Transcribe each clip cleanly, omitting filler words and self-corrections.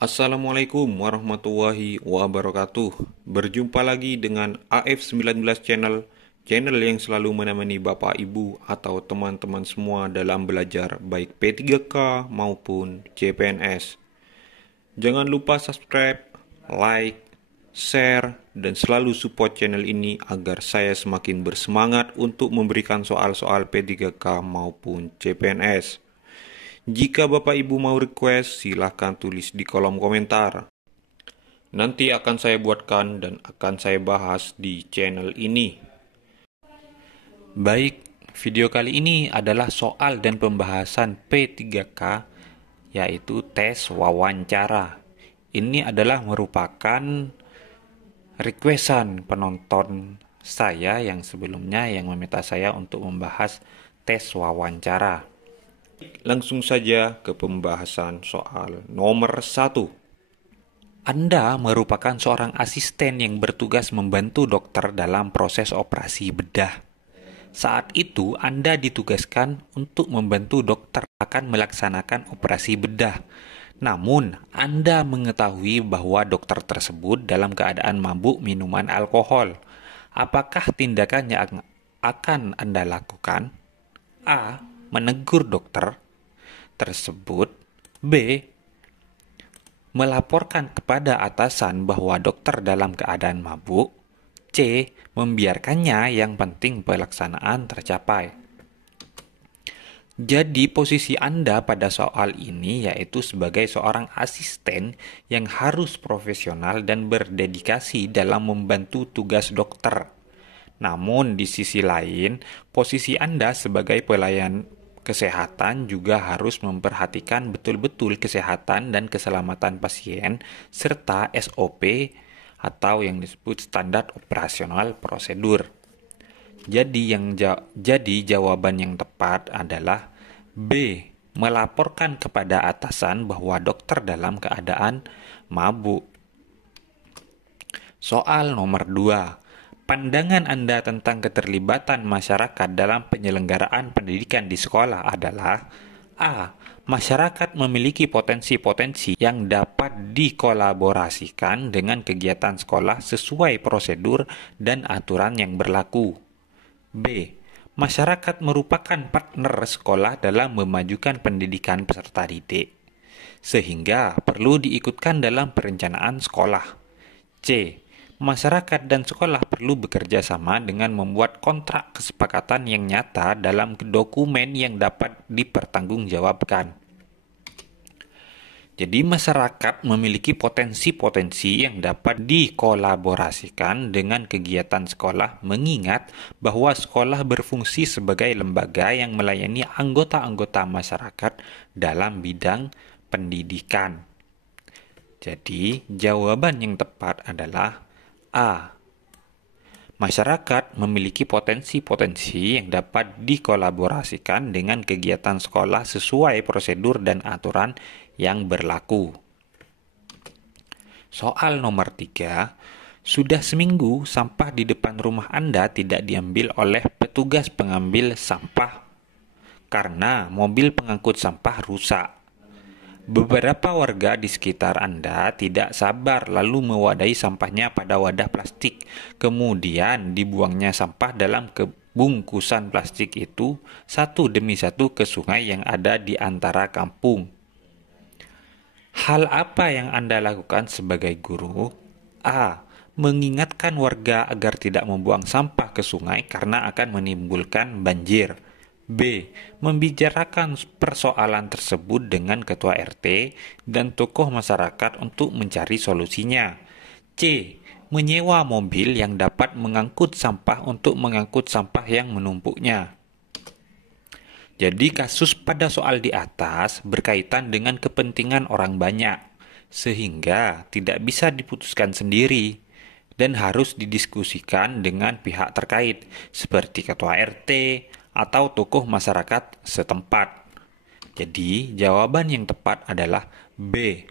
Assalamualaikum warahmatullahi wabarakatuh. Berjumpa lagi dengan AF19 channel yang selalu menemani Bapak Ibu atau teman-teman semua dalam belajar baik P3K maupun CPNS. Jangan lupa subscribe, like, share, dan selalu support channel ini agar saya semakin bersemangat untuk memberikan soal-soal P3K maupun CPNS. Jika Bapak Ibu mau request, silahkan tulis di kolom komentar. Nanti akan saya buatkan dan akan saya bahas di channel ini. Baik, video kali ini adalah soal dan pembahasan P3K, yaitu tes wawancara. Ini adalah merupakan requestan penonton saya yang sebelumnya yang meminta saya untuk membahas tes wawancara. Langsung saja ke pembahasan soal nomor 1. Anda merupakan seorang asisten yang bertugas membantu dokter dalam proses operasi bedah. Saat itu, Anda ditugaskan untuk membantu dokter akan melaksanakan operasi bedah. Namun, Anda mengetahui bahwa dokter tersebut dalam keadaan mabuk minuman alkohol. Apakah tindakan yang akan Anda lakukan? A. Menegur dokter tersebut. B. Melaporkan kepada atasan bahwa dokter dalam keadaan mabuk. C. Membiarkannya, yang penting pelaksanaan tercapai. Jadi posisi Anda pada soal ini yaitu sebagai seorang asisten yang harus profesional dan berdedikasi dalam membantu tugas dokter. Namun di sisi lain, posisi Anda sebagai pelayan kesehatan juga harus memperhatikan betul-betul kesehatan dan keselamatan pasien serta SOP atau yang disebut standar operasional prosedur. Jadi jawaban yang tepat adalah B. Melaporkan kepada atasan bahwa dokter dalam keadaan mabuk. Soal nomor 2. Pandangan Anda tentang keterlibatan masyarakat dalam penyelenggaraan pendidikan di sekolah adalah A. Masyarakat memiliki potensi-potensi yang dapat dikolaborasikan dengan kegiatan sekolah sesuai prosedur dan aturan yang berlaku. B. Masyarakat merupakan partner sekolah dalam memajukan pendidikan peserta didik, sehingga perlu diikutkan dalam perencanaan sekolah. C. Masyarakat dan sekolah perlu bekerja sama dengan membuat kontrak kesepakatan yang nyata dalam dokumen yang dapat dipertanggungjawabkan. Jadi masyarakat memiliki potensi-potensi yang dapat dikolaborasikan dengan kegiatan sekolah, mengingat bahwa sekolah berfungsi sebagai lembaga yang melayani anggota-anggota masyarakat dalam bidang pendidikan. Jadi jawaban yang tepat adalah A. Masyarakat memiliki potensi-potensi yang dapat dikolaborasikan dengan kegiatan sekolah sesuai prosedur dan aturan yang berlaku. Soal nomor 3. Sudah seminggu sampah di depan rumah Anda tidak diambil oleh petugas pengambil sampah karena mobil pengangkut sampah rusak. Beberapa warga di sekitar Anda tidak sabar lalu mewadahi sampahnya pada wadah plastik. Kemudian dibuangnya sampah dalam bungkusan plastik itu satu demi satu ke sungai yang ada di antara kampung. Hal apa yang Anda lakukan sebagai guru? A. Mengingatkan warga agar tidak membuang sampah ke sungai karena akan menimbulkan banjir. B. Membicarakan persoalan tersebut dengan ketua RT dan tokoh masyarakat untuk mencari solusinya. C. Menyewa mobil yang dapat mengangkut sampah untuk mengangkut sampah yang menumpuknya. Jadi kasus pada soal di atas berkaitan dengan kepentingan orang banyak, sehingga tidak bisa diputuskan sendiri dan harus didiskusikan dengan pihak terkait, seperti ketua RT atau tokoh masyarakat setempat. Jadi, jawaban yang tepat adalah B.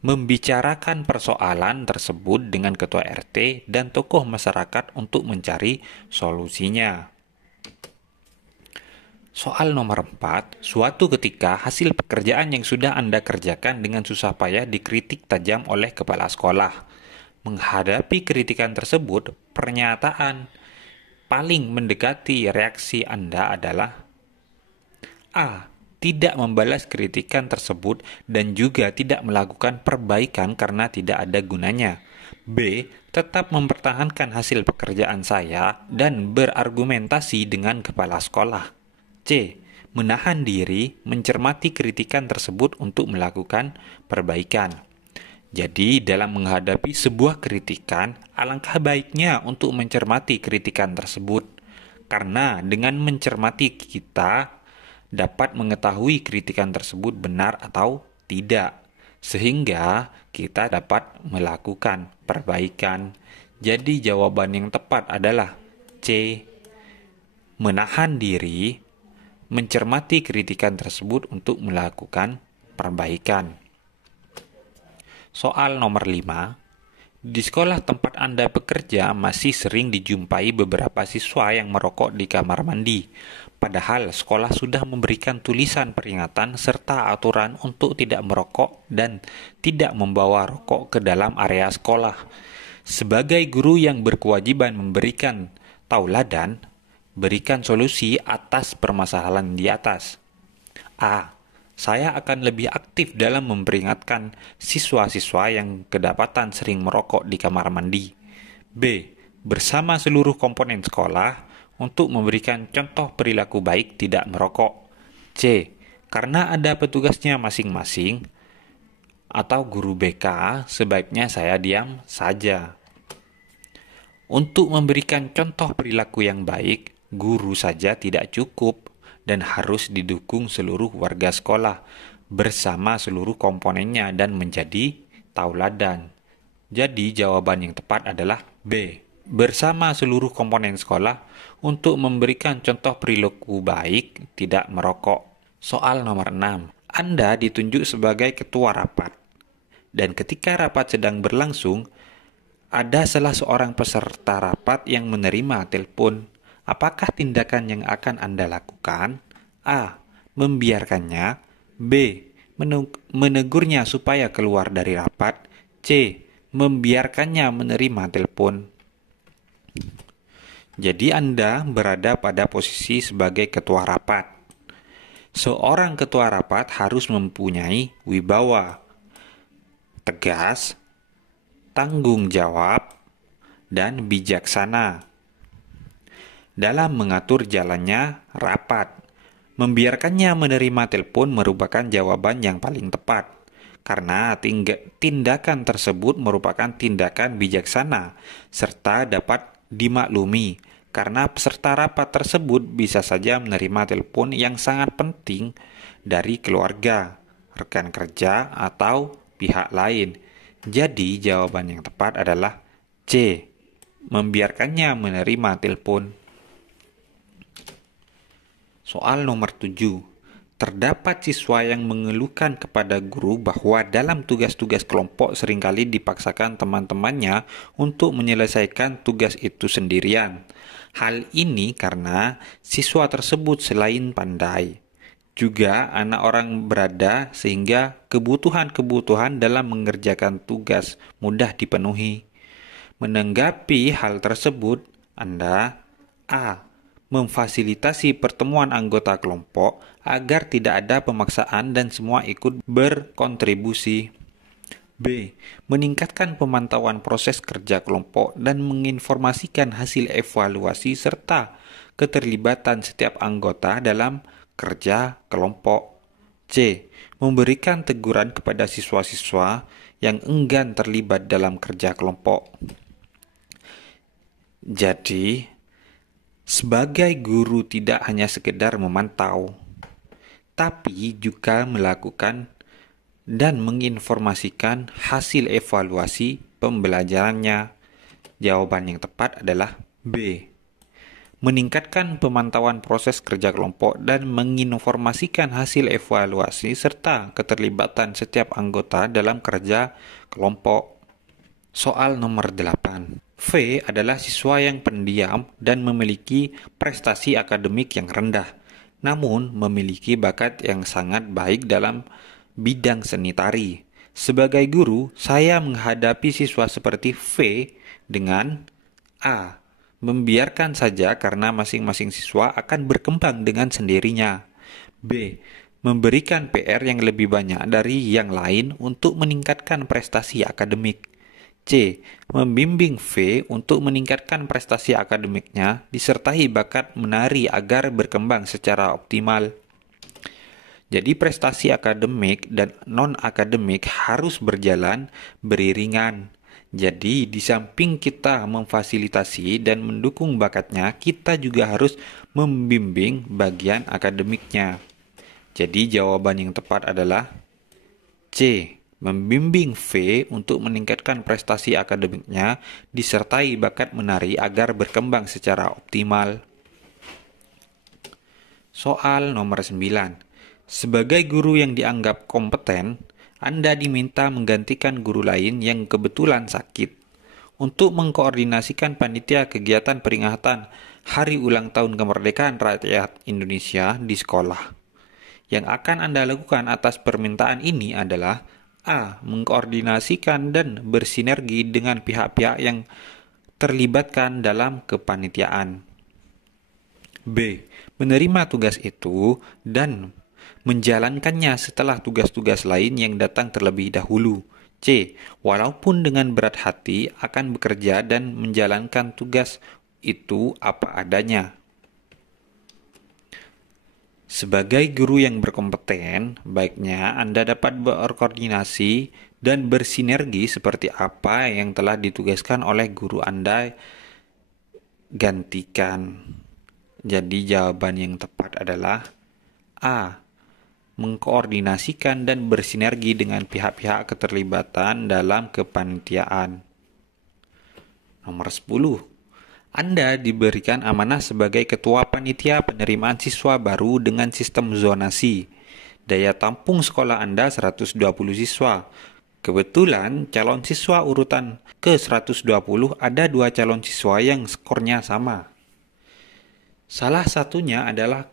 Membicarakan persoalan tersebut dengan ketua RT dan tokoh masyarakat untuk mencari solusinya. Soal nomor 4, suatu ketika hasil pekerjaan yang sudah Anda kerjakan dengan susah payah dikritik tajam oleh kepala sekolah. Menghadapi kritikan tersebut, pernyataan paling mendekati reaksi Anda adalah A. Tidak membalas kritikan tersebut dan juga tidak melakukan perbaikan karena tidak ada gunanya. B. Tetap mempertahankan hasil pekerjaan saya dan berargumentasi dengan kepala sekolah. C. Menahan diri, mencermati kritikan tersebut untuk melakukan perbaikan. Jadi, dalam menghadapi sebuah kritikan, alangkah baiknya untuk mencermati kritikan tersebut. Karena dengan mencermati kita dapat mengetahui kritikan tersebut benar atau tidak, sehingga kita dapat melakukan perbaikan. Jadi jawaban yang tepat adalah C. Menahan diri, mencermati kritikan tersebut untuk melakukan perbaikan. Soal nomor 5. Di sekolah tempat Anda bekerja masih sering dijumpai beberapa siswa yang merokok di kamar mandi. Padahal sekolah sudah memberikan tulisan peringatan serta aturan untuk tidak merokok dan tidak membawa rokok ke dalam area sekolah. Sebagai guru yang berkewajiban memberikan tauladan, berikan solusi atas permasalahan di atas. A. Saya akan lebih aktif dalam memperingatkan siswa-siswa yang kedapatan sering merokok di kamar mandi. B. Bersama seluruh komponen sekolah untuk memberikan contoh perilaku baik tidak merokok. C. Karena ada petugasnya masing-masing atau guru BK, sebaiknya saya diam saja. Untuk memberikan contoh perilaku yang baik, guru saja tidak cukup dan harus didukung seluruh warga sekolah bersama seluruh komponennya dan menjadi tauladan. Jadi jawaban yang tepat adalah B. Bersama seluruh komponen sekolah untuk memberikan contoh perilaku baik tidak merokok. Soal nomor 6. Anda ditunjuk sebagai ketua rapat. Dan ketika rapat sedang berlangsung, ada salah seorang peserta rapat yang menerima telepon. Apakah tindakan yang akan Anda lakukan? A. Membiarkannya. B. Menegurnya supaya keluar dari rapat. C. Membiarkannya menerima telepon. Jadi Anda berada pada posisi sebagai ketua rapat. Seorang ketua rapat harus mempunyai wibawa, tegas, tanggung jawab, dan bijaksana dalam mengatur jalannya rapat. Membiarkannya menerima telepon merupakan jawaban yang paling tepat, karena tindakan tersebut merupakan tindakan bijaksana serta dapat dimaklumi, karena peserta rapat tersebut bisa saja menerima telepon yang sangat penting dari keluarga, rekan kerja, atau pihak lain. Jadi jawaban yang tepat adalah C. Membiarkannya menerima telepon. Soal nomor 7. Terdapat siswa yang mengeluhkan kepada guru bahwa dalam tugas-tugas kelompok seringkali dipaksakan teman-temannya untuk menyelesaikan tugas itu sendirian. Hal ini karena siswa tersebut selain pandai, juga anak orang berada sehingga kebutuhan-kebutuhan dalam mengerjakan tugas mudah dipenuhi. Menanggapi hal tersebut, Anda A. Memfasilitasi pertemuan anggota kelompok agar tidak ada pemaksaan dan semua ikut berkontribusi. B. Meningkatkan pemantauan proses kerja kelompok dan menginformasikan hasil evaluasi serta keterlibatan setiap anggota dalam kerja kelompok. C. Memberikan teguran kepada siswa-siswa yang enggan terlibat dalam kerja kelompok. Jadi, sebagai guru tidak hanya sekedar memantau, tapi juga melakukan dan menginformasikan hasil evaluasi pembelajarannya. Jawaban yang tepat adalah B. Meningkatkan pemantauan proses kerja kelompok dan menginformasikan hasil evaluasi serta keterlibatan setiap anggota dalam kerja kelompok. Soal nomor 8. V adalah siswa yang pendiam dan memiliki prestasi akademik yang rendah. namun memiliki bakat yang sangat baik dalam bidang seni tari. Sebagai guru, saya menghadapi siswa seperti V dengan A. Membiarkan saja karena masing-masing siswa akan berkembang dengan sendirinya. B. Memberikan PR yang lebih banyak dari yang lain untuk meningkatkan prestasi akademik. C. Membimbing V untuk meningkatkan prestasi akademiknya disertai bakat menari agar berkembang secara optimal. Jadi prestasi akademik dan non-akademik harus berjalan beriringan. Jadi di samping kita memfasilitasi dan mendukung bakatnya, kita juga harus membimbing bagian akademiknya. Jadi jawaban yang tepat adalah C. Membimbing V untuk meningkatkan prestasi akademiknya disertai bakat menari agar berkembang secara optimal. Soal nomor 9. Sebagai guru yang dianggap kompeten, Anda diminta menggantikan guru lain yang kebetulan sakit untuk mengkoordinasikan panitia kegiatan peringatan Hari Ulang Tahun Kemerdekaan Rakyat Indonesia di sekolah. Yang akan Anda lakukan atas permintaan ini adalah A. Mengkoordinasikan dan bersinergi dengan pihak-pihak yang terlibatkan dalam kepanitiaan. B. Menerima tugas itu dan menjalankannya setelah tugas-tugas lain yang datang terlebih dahulu. C. Walaupun dengan berat hati akan bekerja dan menjalankan tugas itu apa adanya. Sebagai guru yang berkompeten, baiknya Anda dapat berkoordinasi dan bersinergi seperti apa yang telah ditugaskan oleh guru Anda gantikan. Jadi jawaban yang tepat adalah A. Mengkoordinasikan dan bersinergi dengan pihak-pihak keterlibatan dalam kepanitiaan. Nomor 10. Anda diberikan amanah sebagai ketua panitia penerimaan siswa baru dengan sistem zonasi. Daya tampung sekolah Anda 120 siswa. Kebetulan calon siswa urutan ke-120 ada 2 calon siswa yang skornya sama. Salah satunya adalah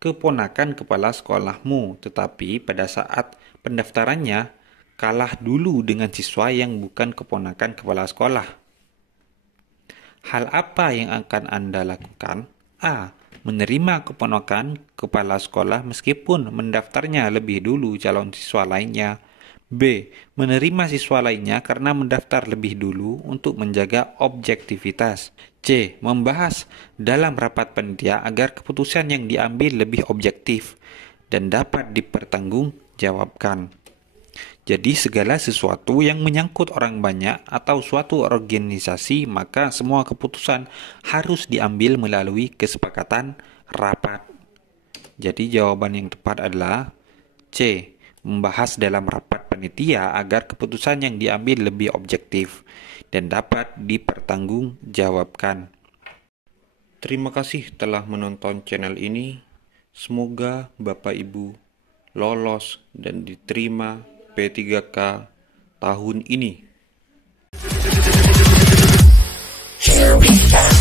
keponakan kepala sekolahmu, tetapi pada saat pendaftarannya kalah dulu dengan siswa yang bukan keponakan kepala sekolah. Hal apa yang akan Anda lakukan? A. Menerima keponakan kepala sekolah meskipun mendaftarnya lebih dulu calon siswa lainnya. B. Menerima siswa lainnya karena mendaftar lebih dulu untuk menjaga objektivitas. C. Membahas dalam rapat panitia agar keputusan yang diambil lebih objektif dan dapat dipertanggungjawabkan. Jadi segala sesuatu yang menyangkut orang banyak atau suatu organisasi, maka semua keputusan harus diambil melalui kesepakatan rapat. Jadi jawaban yang tepat adalah C. Membahas dalam rapat panitia agar keputusan yang diambil lebih objektif dan dapat dipertanggungjawabkan. Terima kasih telah menonton channel ini. Semoga Bapak Ibu lolos dan diterima P3K tahun ini. Here we go.